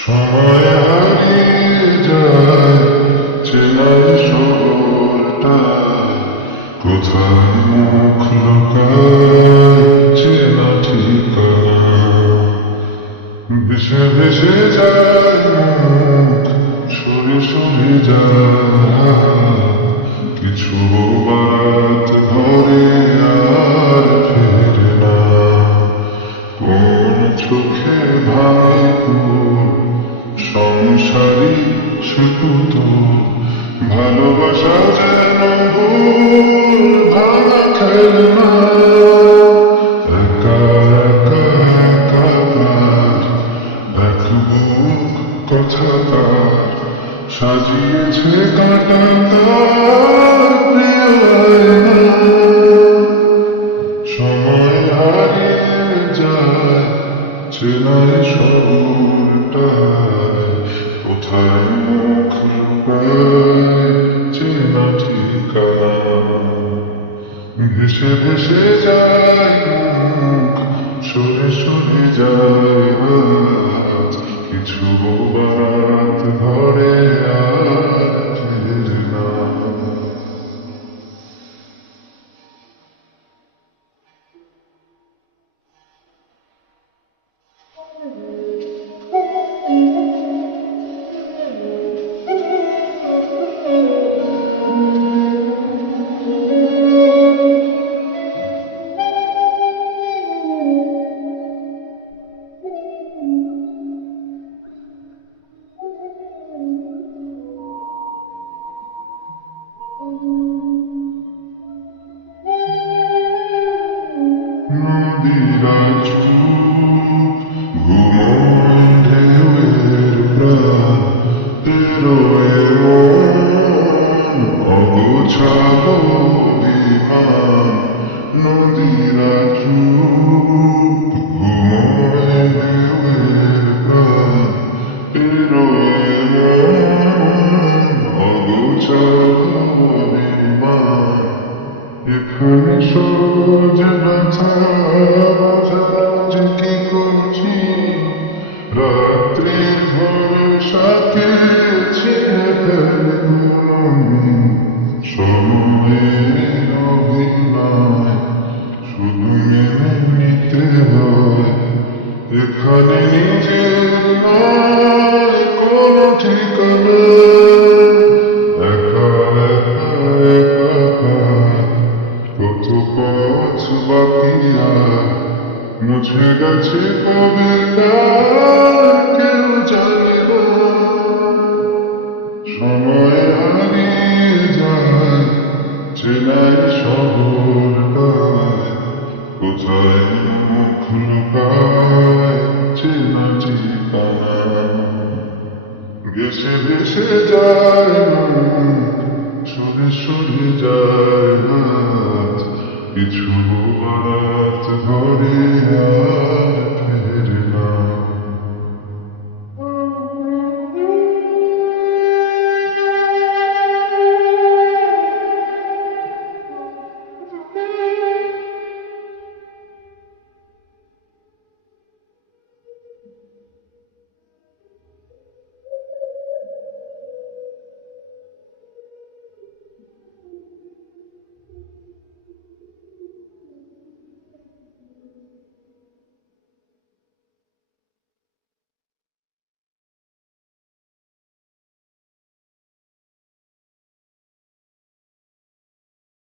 সময় হারিয়ে যায় চেনার শহরটা, কোথায় মুখ লুকায় চেনা ঠিকানা। ভেসে ভেসে যায় মুখ, সরে সরে যায় কিছু বারাত ধরে আর ফেরে না। কোন চোখে ভাঙে সংসারী সুতো, ভালোবাসা যেন ভুল ভাঙা খেলনা। একা একা একা তার এক বুক কথা তার, সাজিয়েছে কাটা তার প্রিয় আয়না। সময় হারিয়ে যায় চেনার শহরটায়, কোথায় মুখ লুকায় চেনা ঠিকানা। ভেসে ভেসে যায় মুখ, সরে সরে যায় হাত, কিছু বাত ধরে আর ফেরে না। নদীরাজ ঘুমোয় ঢেউয়ের প্রাণ, পেরোয় মন অগোছালো বিমান। নদীরাজ ঘুমোয় ঢেউয়ের প্রাণ, পেরোয় মন অগোছালো বিমান। এখানে সোজা ব্যথা বোঝাবুঝি কি করছি, রাত্রির ভরসাকে ছিঁড়ে ফেলে কোনোদিন। সময়ের অভিনয় শুধু মেনে নিতে হয়, এখানে নিজের নয় কোনো ঠিকানা। একা একা একা কত পথ বাকি আর মুছে গেছে কবে তার কেউ জানে না। সময় হারিয়ে যায় চেনাই শহরটায়, কোথায় মুখ লুকায় চেনা ঠিকানা। ভেসে ভেসে যায়